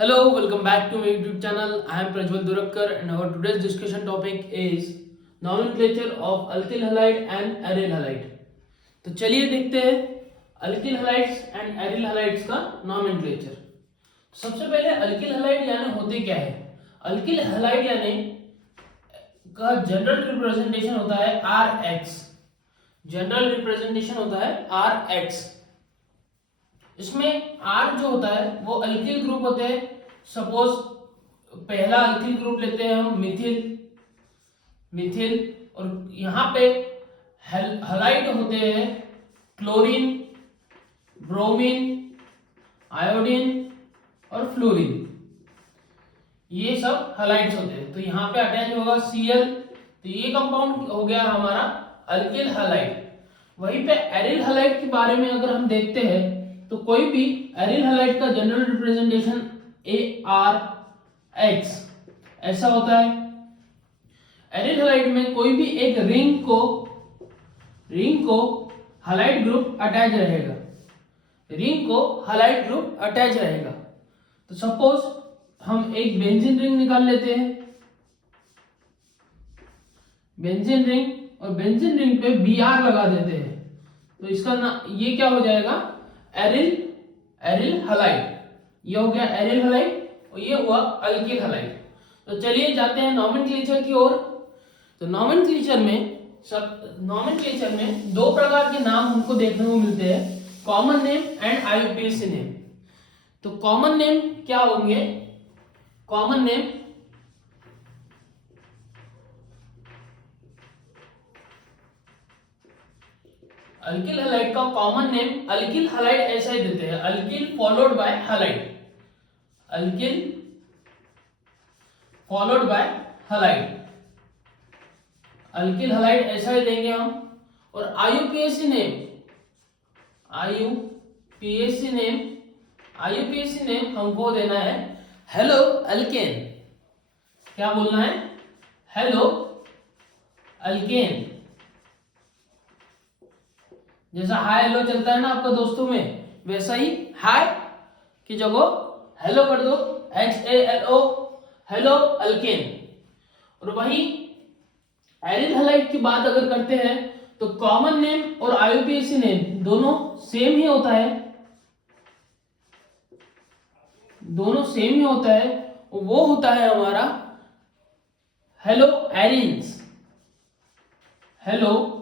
Hello, welcome back to my YouTube channel. I am Prajwal Durakkar and our today's discussion topic is nomenclature of alkyl halide and aryl halide. तो चलिए देखते हैं alkyl halides and aryl halides का nomenclature. सबसे पहले alkyl halide यानी होते क्या है? अल्किल हलाइड यानी का जनरल रिप्रेजेंटेशन होता है RH। जनरल रिप्रेजेंटेशन होता है RH। इसमें R जो होता है वो अल्किल ग्रुप होते हैं। सपोज पहला अल्किल ग्रुप लेते हैं हम मिथिल और यहाँ पे हलाइड होते हैं क्लोरीन, ब्रोमीन, आयोडीन और फ्लोरीन। ये सब हलाइड्स होते हैं। तो यहाँ पे अटैच होगा Cl, तो ये कंपाउंड हो गया हमारा अल्किल हलाइड। वहीं पे एरिल हलाइड के बारे में अगर हम देखते हैं तो कोई भी एरिल हलाइड का जनरल रिप्रेजेंटेशन ARH ऐसा होता है। एरिल हलाइड में कोई भी एक रिंग को हलाइड ग्रुप अटैच रहेगा। तो सपोज हम एक बेंजीन रिंग निकाल लेते हैं, बेंजीन रिंग, और बेंजीन रिंग पे Br लगा देते हैं, तो इसका ये क्या हो जाएगा? Aryl halide. ये हो गया एरिल हलाइड और ये हुआ अल्किल हलाइड। तो चलिए जाते हैं नॉमेनक्लेचर की ओर। तो नॉमेनक्लेचर में दो प्रकार के नाम हमको देखने को मिलते हैं, common name and IUPAC name. तो कॉमन नेम क्या होंगे? कॉमन नेम अल्किल हलाइड का कॉमन नेम अल्किल हलाइड ऐसा ही देते हैं, alkyl followed by halide, alkyl followed by halide, alkyl halide ऐसा ही देंगे हम। और IUPAC नेम हमको देना है हेलो अल्केन। क्या बोलना है? Hello alkane. जैसा हाय हेलो चलता है ना आपका दोस्तों में, वैसा ही हाय की जगह हेलो कर दो, HALO, हेलो अल्केन। और वही एरिल हलाइड की बात अगर करते हैं तो कॉमन नेम और IUPAC नेम दोनों सेम ही होता है, वो होता है हमारा हेलो एरिन्स। हेलो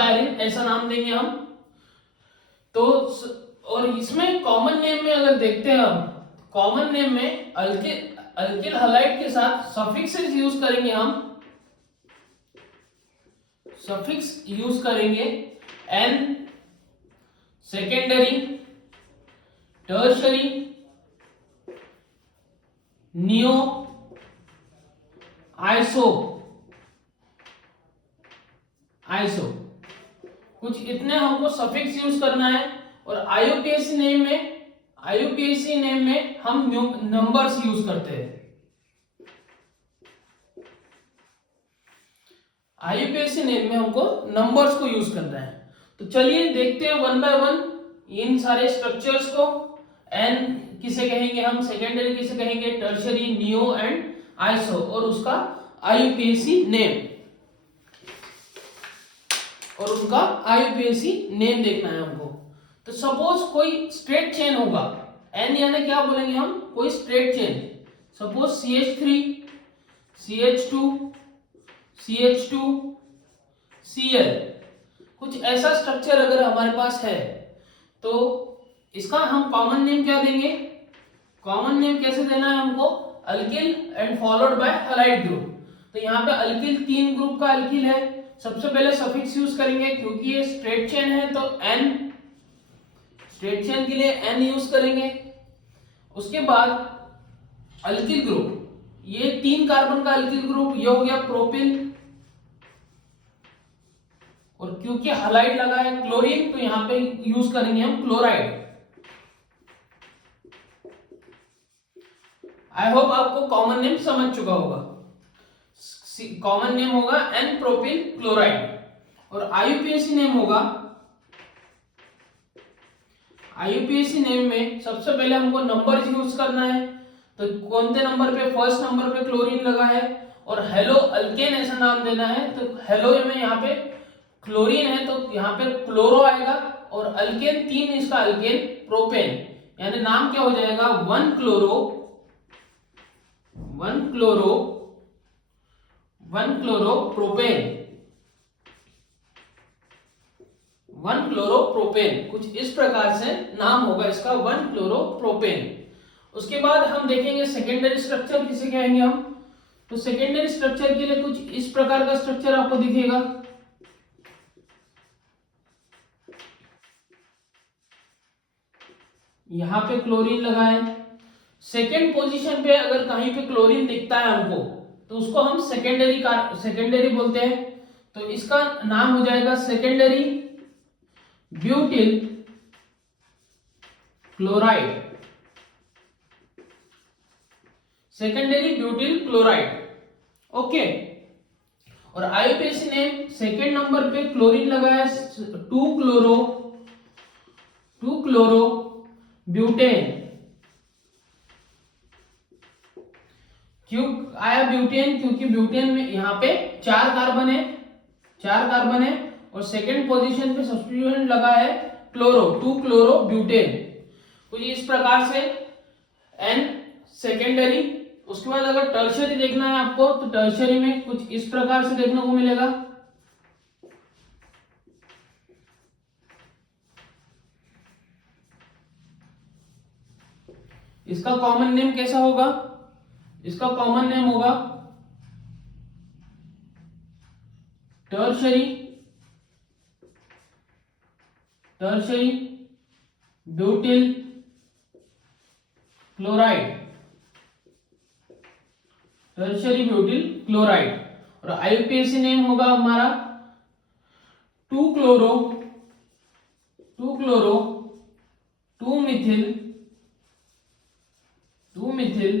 एरिन ऐसा नाम देंगे हम। तो और इसमें कॉमन नेम में अगर देखते हैं हम, कॉमन नेम में अल्किल हलाइड के साथ सफिक्सेस यूज करेंगे हम। सफिक्स यूज करेंगे N, secondary, tertiary, neo, iso. कुछ इतने हमको सफिक्स यूज करना है। और IUPAC नेम में हम नंबर्स यूज करते हैं। IUPAC नेम में हमको नंबर्स को यूज करना है। तो चलिए देखते हैं वन बाय वन इन सारे स्ट्रक्चर्स को। N किसे कहेंगे हम, सेकेंडरी किसे कहेंगे, टर्शरी, नियो एंड आइसो, और उसका IUPAC नेम, और उनका IUPAC नेम देखना है हमको। तो सपोज कोई स्ट्रेट चेन होगा, N यानी क्या बोलेंगे हम? कोई straight chain. Suppose CH3, CH2, CH2, Cl, कुछ ऐसा स्ट्रक्चर अगर हमारे पास है तो इसका हम कॉमन नेम क्या देंगे? कॉमन नेम कैसे देना है हमको? Alkyl and followed by halide group. तो यहाँ पे अल्किल 3 ग्रुप का अल्किल है। सबसे पहले सफिक्स यूज करेंगे क्योंकि ये स्ट्रेट चेन है, तो N, स्ट्रेट चेन के लिए N यूज करेंगे। उसके बाद अल्किल ग्रुप, ये 3 कार्बन का अल्किल ग्रुप, ये हो गया प्रोपिल, और क्योंकि हलाइड लगा है क्लोरीन तो यहाँ पे यूज करेंगे हम क्लोराइड। आई होप आपको कॉमन नेम समझ चुका होगा। कॉमन नेम होगा N प्रोपिल क्लोराइड। और और आईयूपीएसी नेम होगा, आईयूपीएसी नेम में सबसे पहले हमको नंबर यूज करना है। तो कौन से नंबर पे, फर्स्ट नंबर पे क्लोरीन लगा है और हेलो अल्केन ऐसा नाम देना है। तो हेलो में यहाँ पे क्लोरीन है तो यहाँ पे क्लोरो आएगा और अल्केन 3 इसका अल्केन प्रोपेन, यानी नाम क्या हो जाएगा 1 chloro 1 chloro propane, 1 chloro propane, कुछ इस प्रकार से नाम होगा इसका 1 क्लोरो प्रोपेन। उसके बाद हम देखेंगे सेकेंडरी स्ट्रक्चर किसे कहेंगे हम। तो सेकेंडरी स्ट्रक्चर के लिए कुछ इस प्रकार का स्ट्रक्चर आपको दिखेगा। यहां पे क्लोरीन लगा है, सेकेंड पोजीशन पे अगर कहीं पे क्लोरीन दिखता है हमको तो उसको हम सेकेंडरी बोलते हैं। तो इसका नाम हो जाएगा secondary butyl chloride, secondary butyl chloride. Okay, और आईयूपीएसी नेम सेकेंड नंबर पे क्लोरीन लगा है 2 क्लोरो ब्यूटेन। क्यों आया ब्यूटेन, क्योंकि ब्यूटेन में यहाँ पे 4 कार्बन है और सेकेंड पोजीशन पे सब्स्टिट्यूएंट लगा है क्लोरो, 2 क्लोरो ब्यूटेन। कुछ इस प्रकार से एन सेकेंडरी। उसके बाद अगर टर्शरी देखना है आपको तो टर्शरी में कुछ इस प्रकार से देखने को मिलेगा। इसका कॉमन नेम कैसा होगा, इसका कॉमन नेम होगा tertiary butyl chloride, tertiary butyl chloride. और आईयूपीएसी नेम होगा हमारा 2 क्लोरो 2 मिथिल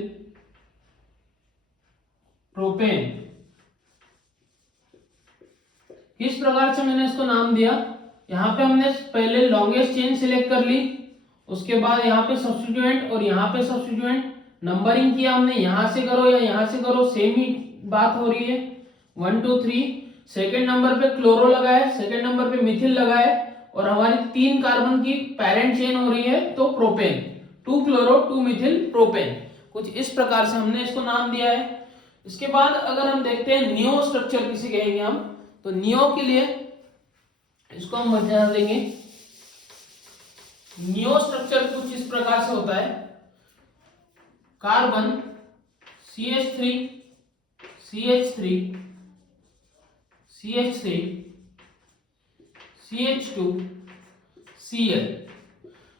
प्रोपेन। किस प्रकार से मैंने इसको नाम दिया, यहां पे हमने पहले लॉन्गेस्ट चेन सिलेक्ट कर ली, उसके बाद यहाँ पे सब्स्टिट्यूएंट और यहाँ पे सब्स्टिट्यूएंट नंबरिंग किया हमने, यहां से करो या यहां से करो सेम ही बात हो रही है 1 2 3। सेकेंड नंबर पे क्लोरो लगा है, सेकेंड नंबर पे मिथिल लगा है और हमारी 3 कार्बन की पैरेंट चेन हो रही है तो प्रोपेन, 2 क्लोरो 2 मिथिल प्रोपेन। कुछ इस प्रकार से हमने इसको नाम दिया है। इसके बाद अगर हम देखते हैं नियो स्ट्रक्चर किसे कहेंगे हम, तो नियो के लिए इसको हम बता देंगे। नियो स्ट्रक्चर कुछ इस प्रकार से होता है, कार्बन CH3 CH2 Cl।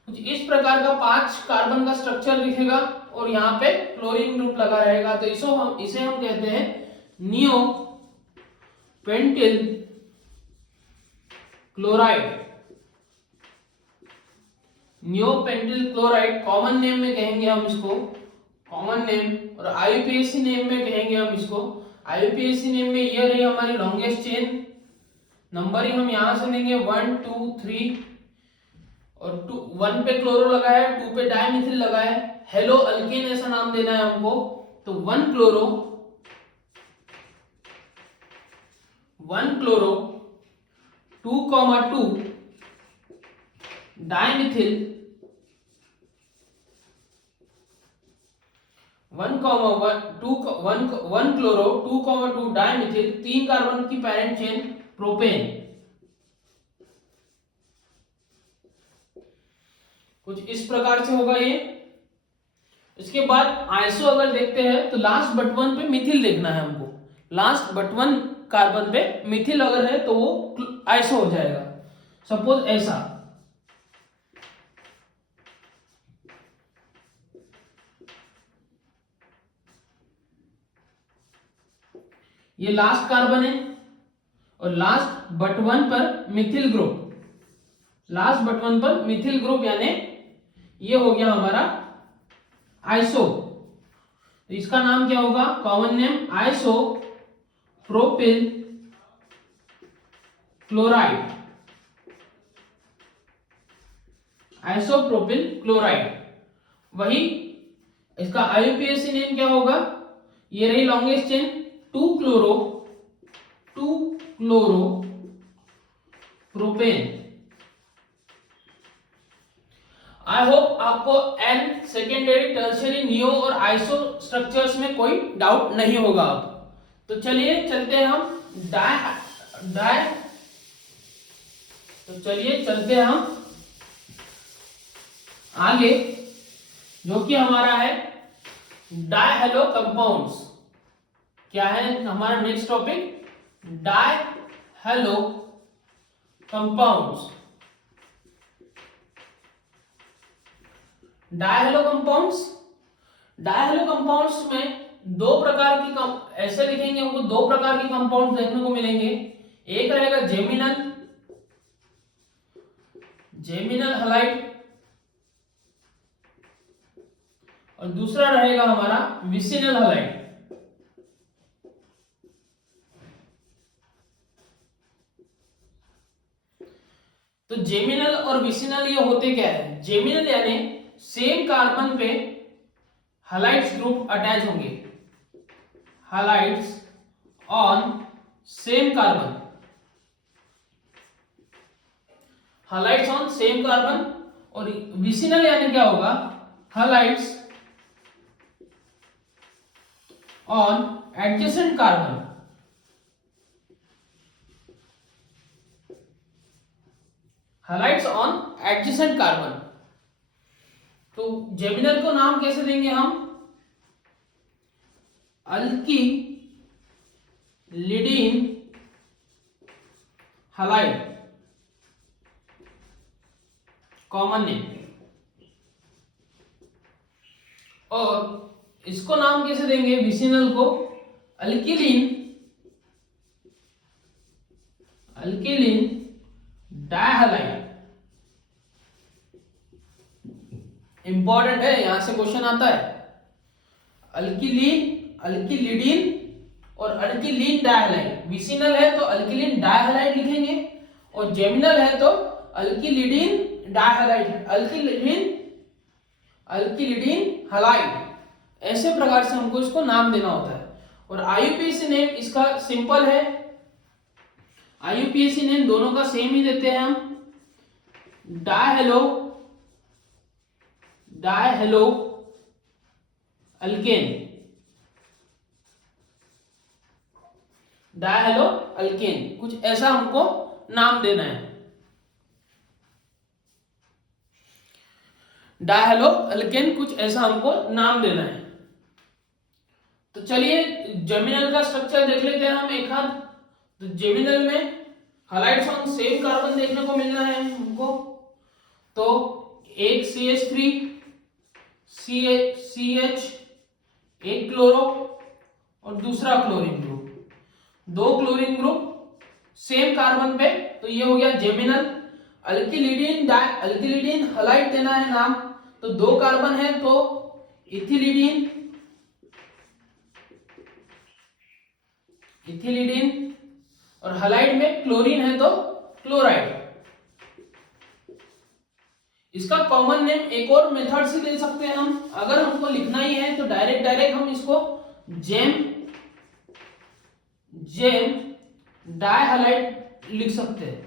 कुछ इस प्रकार का 5 कार्बन का स्ट्रक्चर दिखेगा और यहाँ पे क्लोरीन ग्रुप लगा रहेगा। तो इसे हम कहते हैं neo pentyl chloride, common name में कहेंगे हम इसको, कॉमन नेम। और आईयूपीएसी नेम में कहेंगे हम इसको, आईयूपीएसी नेम में ये रही हमारी लॉन्गेस्ट चेन, नंबरिंग हम यहां से लेंगे 1 2 3 और 1 पे क्लोरो लगा है, 2 पे डाइमिथिल लगा है, हेलो अल्केन ऐसा नाम देना है हमको। तो 1 क्लोरो 2,2 डाइमिथिल 1 क्लोरो 2,2 डाइमिथिल, 3 कार्बन की पैरेंट चेन प्रोपेन। कुछ इस प्रकार से होगा ये। इसके बाद आइसो अगर देखते हैं तो लास्ट बट वन पे मिथिल देखना है हमको, लास्ट बट वन कार्बन पे मिथिल अगर है तो वो आइसो हो जाएगा। सपोज ऐसा, ये लास्ट कार्बन है और लास्ट बट वन पर methyl group, last but one पर मिथिल ग्रुप यानी ये हो गया हमारा आइसो। तो इसका नाम क्या होगा, common name iso propyl chloride, isopropyl chloride. वही इसका आईयूपीएसी नेम क्या होगा, ये रही longest chain 2 chloro propane. I hope आपको एन, सेकेंडरी, टर्शियरी, नियो और आइसो स्ट्रक्चर्स में कोई डाउट नहीं होगा अब। तो चलिए चलते हैं हम चलते हैं हम आगे, जो कि हमारा है डायहेलो कंपाउंड्स। क्या है हमारा नेक्स्ट टॉपिक, डायहेलो कंपाउंड्स। डायहेलो कंपाउंड्स में दो प्रकार की ऐसे लिखेंगे, हमको दो प्रकार के कंपाउंड्स देखने को मिलेंगे। एक रहेगा जेमिनल हलाइड और दूसरा रहेगा हमारा विसिनल हलाइड। तो जेमिनल और विसिनल ये होते क्या है, जेमिनल यानी सेम कार्बन पे हलाइड्स ग्रुप अटैच होंगे, halides on same carbon, halides on same carbon. और विसिनल यानी क्या होगा, halides on adjacent carbon, halides on adjacent carbon. तो जेमिनल को नाम कैसे देंगे हम, अल्किलिडीन हलाइड, कॉमन नेम। और इसको नाम कैसे देंगे, विसिनल को अल्किलीन डायहलाइड। इंपॉर्टेंट है, यहां से क्वेश्चन आता है। अल्किलिडीन और अल्किलीन डायहलाइड। विसिनल है तो अल्किलीन डायहलाइड लिखेंगे, और जेमिनल है तो अल्किलिडीन डायहलाइड, अल्किलिडीन हलाइड। ऐसे प्रकार से हमको इसको नाम देना होता है। और आईयूपीएसी नेम इसका सिंपल है, आईयूपीएसी नेम दोनों का सेम ही देते हैं हम, डायहेलो अल्केन, डायहेलो अल्केन, कुछ ऐसा हमको नाम देना है। डायहेलो अल्केन कुछ ऐसा हमको नाम देना है। तो चलिए जेमिनल का स्ट्रक्चर देख लेते हैं हम एक हाथ। तो जेमिनल में हलाइड्स ऑन सेम कार्बन देखने को मिलना है हमको। तो एक CH3 CH, एक क्लोरो और दूसरा क्लोरीन ग्रुप, दो क्लोरीन ग्रुप सेम कार्बन पे, तो ये हो गया जेमिनल। अल्किलिडीन हलाइड देना है नाम, तो दो कार्बन है तो इथिलिडीन और हलाइड में क्लोरीन है तो क्लोराइड। इसका कॉमन नेम एक और मेथड से ले सकते हैं हम, अगर हमको लिखना ही है तो डायरेक्ट हम इसको जेम डायहलाइड लिख सकते हैं,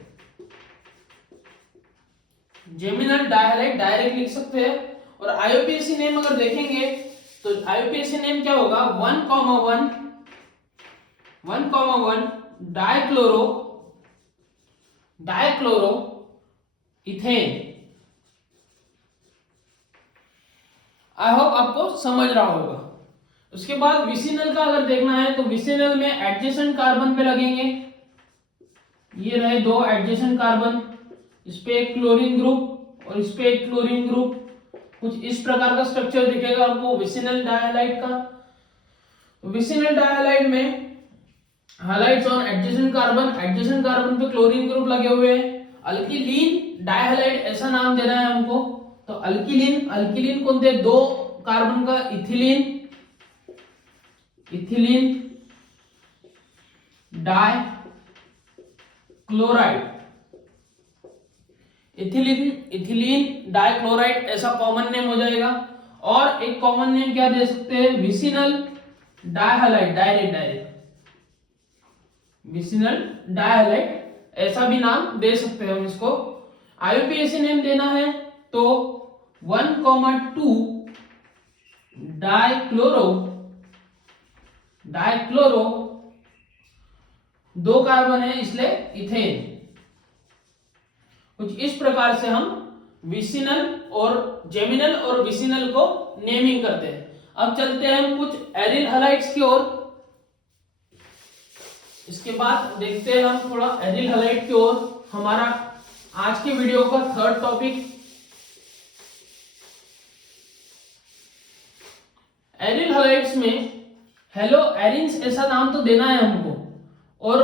जेमिनल डायहलाइड डायरेक्ट लिख सकते हैं। और आईयूपीएसी नेम अगर देखेंगे तो आईयूपीएसी नेम क्या होगा, 1,1 डाइक्लोरो इथेन। आई होप आपको समझ रहा होगा। उसके बाद विसिनल का अगर देखना है तो विसिनल में एडजेसेंट कार्बन पे लगेंगे, ये रहे दो एडजेसेंट कार्बन, इस पे एक क्लोरीन ग्रुप और इस पे एक क्लोरीन ग्रुप, कुछ इस प्रकार का स्ट्रक्चर दिखेगा आपको विसिनल डायहलाइड का। विसिनल डायहलाइड में हलाइड्स ऑन एडजेसेंट कार्बन पे क्लोरीन ग्रुप लगे हुए हैं। अल्किलीन डायहलाइड ऐसा नाम देना है हमको। तो अल्किलीन कौन थे, दो कार्बन का ethylene di chloride, ethylene dichloride ऐसा कॉमन नेम हो जाएगा। और एक कॉमन नेम क्या दे सकते हैं, विसिनल डाइहैलाइड, डायरेक्ट विसिनल डाइहैलाइड ऐसा भी नाम दे सकते हैं हम इसको। आईयूपीएसी नेम देना है तो 1,2 डाइक्लोरो 2 कार्बन है इसलिए इथेन। कुछ इस प्रकार से हम विसिनल और जेमिनल और विसिनल को नेमिंग करते हैं। अब चलते हैं हम कुछ एरिल हैलाइड्स की ओर। इसके बाद देखते हैं हम थोड़ा एरिल हैलाइड की ओर। हमारा आज के वीडियो का थर्ड टॉपिक एरिल हैलाइड्स में हेलो एरिन्स ऐसा नाम तो देना है हमको, और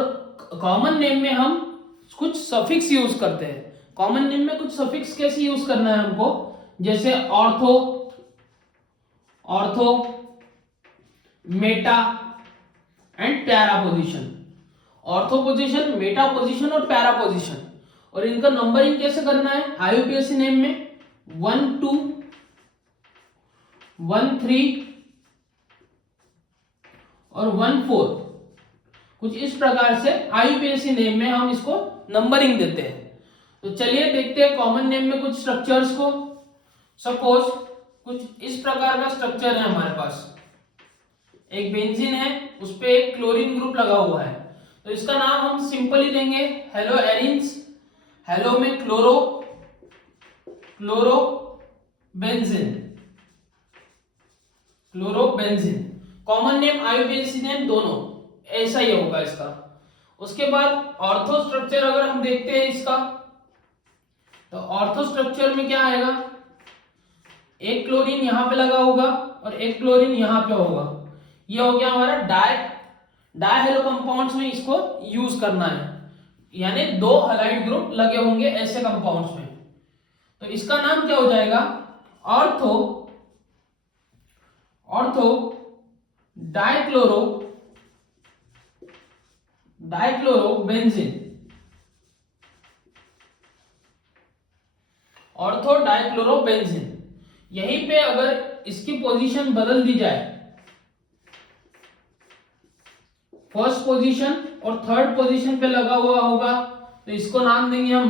कॉमन नेम में हम कुछ सफिक्स यूज करते हैं। कॉमन नेम में कुछ सफिक्स कैसे यूज करना है हमको, जैसे ortho, Meta and para position. Ortho position, Meta position और पैरा पोजीशन। और इनका नंबरिंग कैसे करना है, आईयूपीएसी नेम में 1 2 1 3 और 1 4। कुछ इस प्रकार से आईयूपीएसी नेम में हम इसको नंबरिंग देते हैं। तो चलिए देखते हैं कॉमन नेम में कुछ स्ट्रक्चर्स को। सपोज कुछ इस प्रकार का स्ट्रक्चर है हमारे पास, एक बेंजीन है, उस पे एक क्लोरीन ग्रुप लगा हुआ है, तो इसका नाम हम सिंपली देंगे हेलो एरिन्स। हेलो में chlorobenzene. Common name IUPAC name दोनों ऐसा ही होगा इसका। उसके बाद ऑर्थो स्ट्रक्चर अगर हम देखते हैं इसका, तो ऑर्थो स्ट्रक्चर में क्या आएगा, एक क्लोरीन यहां पे लगा होगा और एक क्लोरीन यहां पे होगा। ये हो गया हमारा डाइहेलो कंपाउंड्स में इसको यूज करना है, यानी 2 हैलाइड ग्रुप लगे होंगे ऐसे कंपाउंड्स में। तो इसका नाम क्या हो जाएगा, ऑर्थो डाइक्लोरोबेंजीन। Ortho dichlorobenzene. यहीं पे अगर इसकी पोजीशन बदल दी जाए, फर्स्ट पोजीशन और थर्ड पोजीशन पे लगा हुआ होगा, तो इसको नाम देंगे हम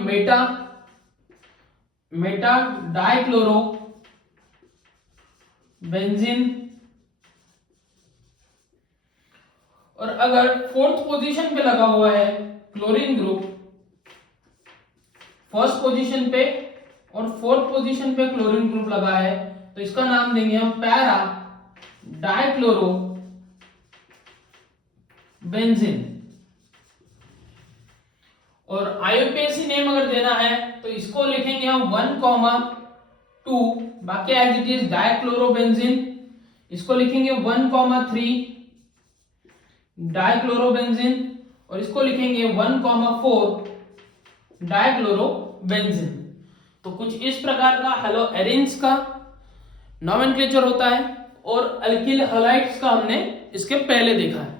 मेटा डाइक्लोरोबेंजीन। और अगर फोर्थ पोजीशन पे लगा हुआ है क्लोरीन ग्रुप, फर्स्ट पोजीशन पे और फोर्थ पोजीशन पे क्लोरीन ग्रुप लगा है, तो इसका नाम देंगे हम पैरा डाइक्लोरोबेंजीन। और आईयूपीएसी नेम अगर देना है तो इसको लिखेंगे हम 1,2, बाकी एज इट इज डाइक्लोरोबेंजीन। इसको लिखेंगे 1,3 डाइक्लोरोबेंजीन, और इसको लिखेंगे 1,4 डाइक्लोरोबेंजीन। तो कुछ इस प्रकार का हेलो एरिन्स का नॉमेनक्लेचर होता है, और अल्किल हैलाइड्स का हमने इसके पहले देखा है।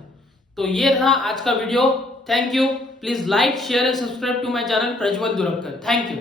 तो ये रहा आज का video. Thank you. Please like, share and subscribe to my channel Prajwal Durakkar. Thank you.